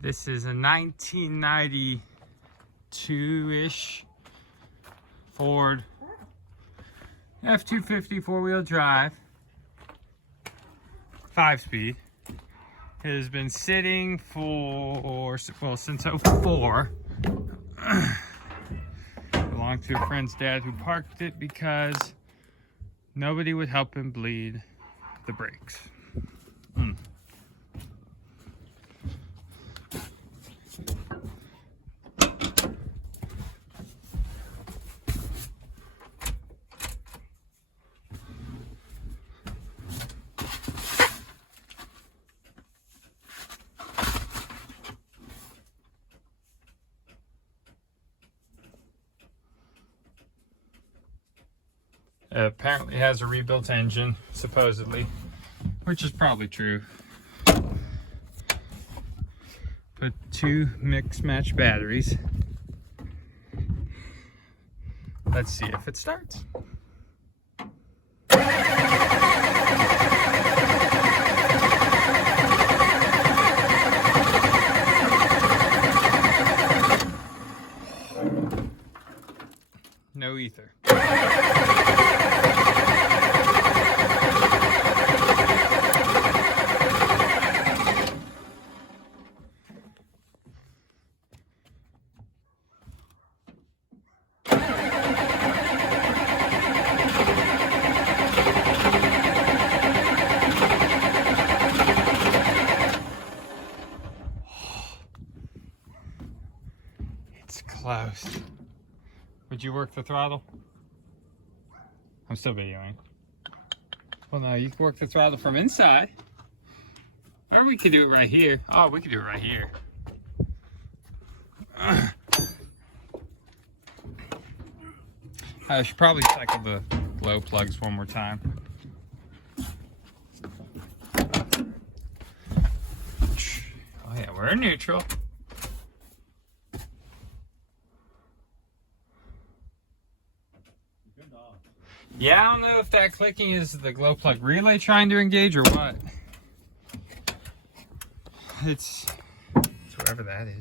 This is a 1992-ish Ford F-250 four-wheel drive, 5-speed. It has been sitting for, well, since '04. Belonged to a friend's dad who parked it because nobody would help him bleed the brakes. Apparently has a rebuilt engine, supposedly, which is probably true. Put 2 mix-match batteries. Let's see if it starts. No ether. It's close. Would you work the throttle? I'm still videoing. Well, no, you can work the throttle from inside. Or we could do it right here. Oh, we could do it right here. I should probably cycle the glow plugs one more time. Oh yeah, we're in neutral. Yeah, I don't know if that clicking is the glow plug relay trying to engage or what. It's wherever that is.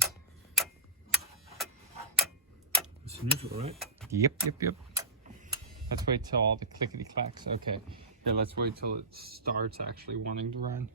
It's neutral, right? Yep. Let's wait till all the clickety clacks. Okay. Yeah, let's wait till it starts actually wanting to run.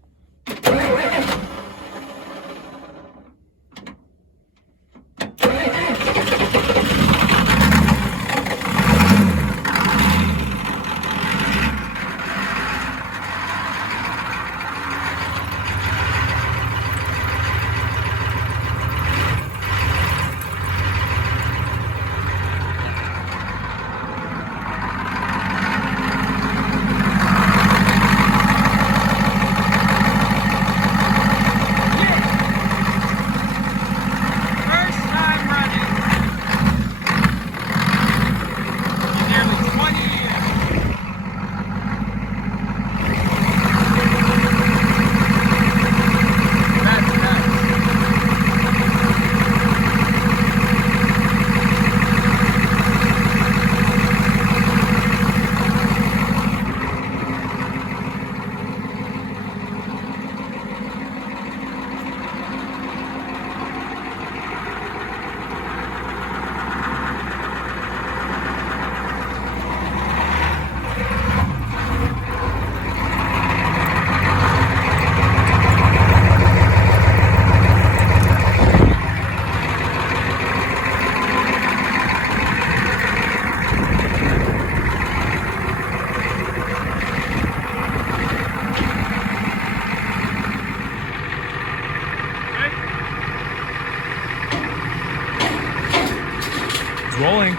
Rolling.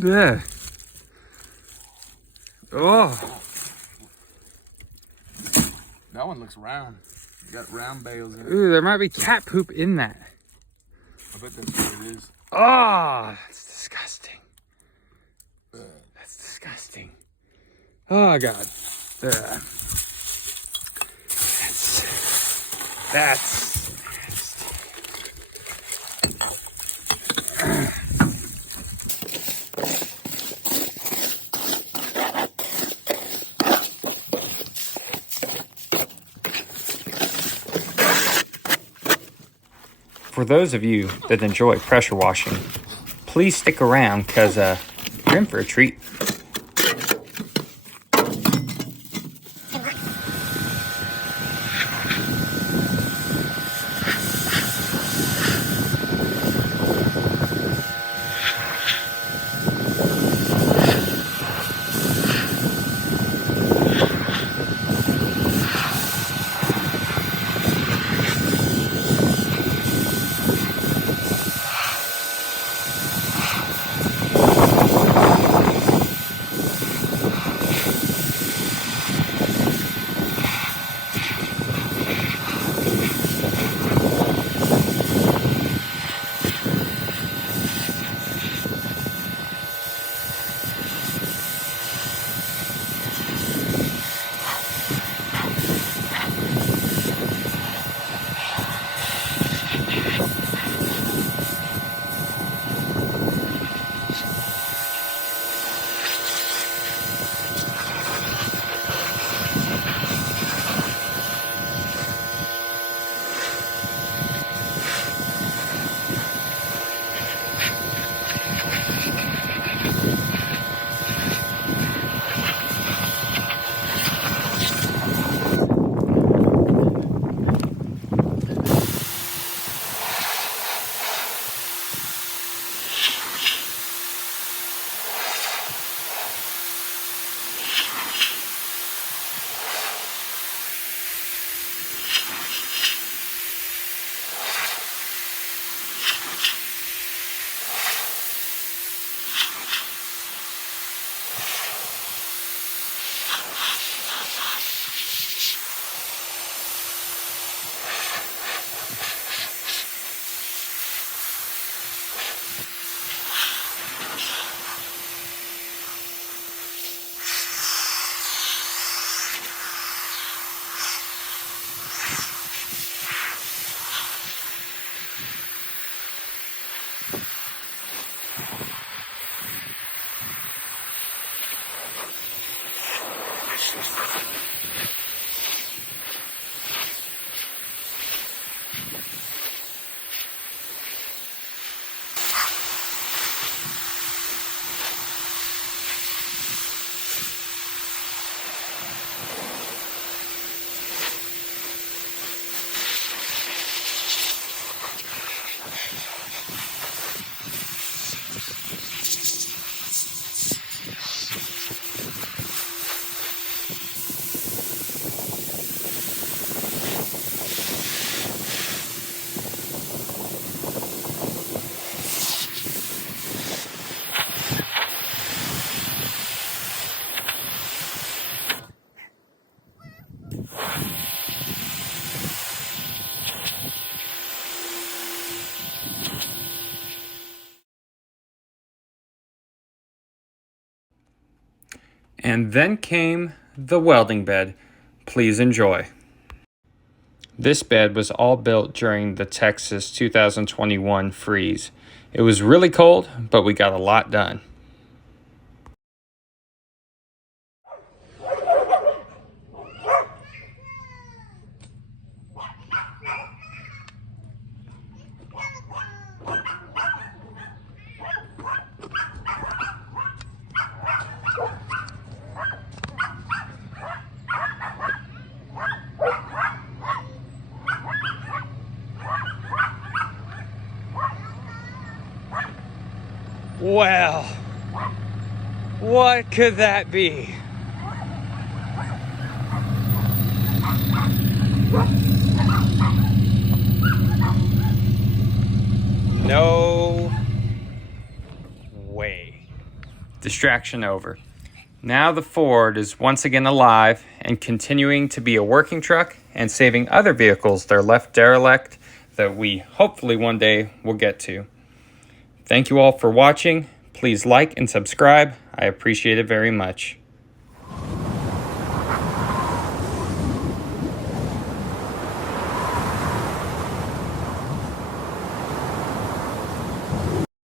Yeah. Oh. That one looks round. You got round bales in it. Ooh, there might be cat poop in that. I bet that's what it is. Oh, that's disgusting. That's disgusting. Oh, God. That's nasty. For those of you that enjoy pressure washing, please stick around because you're in for a treat. And then came the welding bed. Please enjoy. This bed was all built during the Texas 2021 freeze. It was really cold, but we got a lot done. Well, what could that be? No way. Distraction over. Now the Ford is once again alive and continuing to be a working truck and saving other vehicles that are left derelict that we hopefully one day will get to. Thank you all for watching. Please like and subscribe. I appreciate it very much.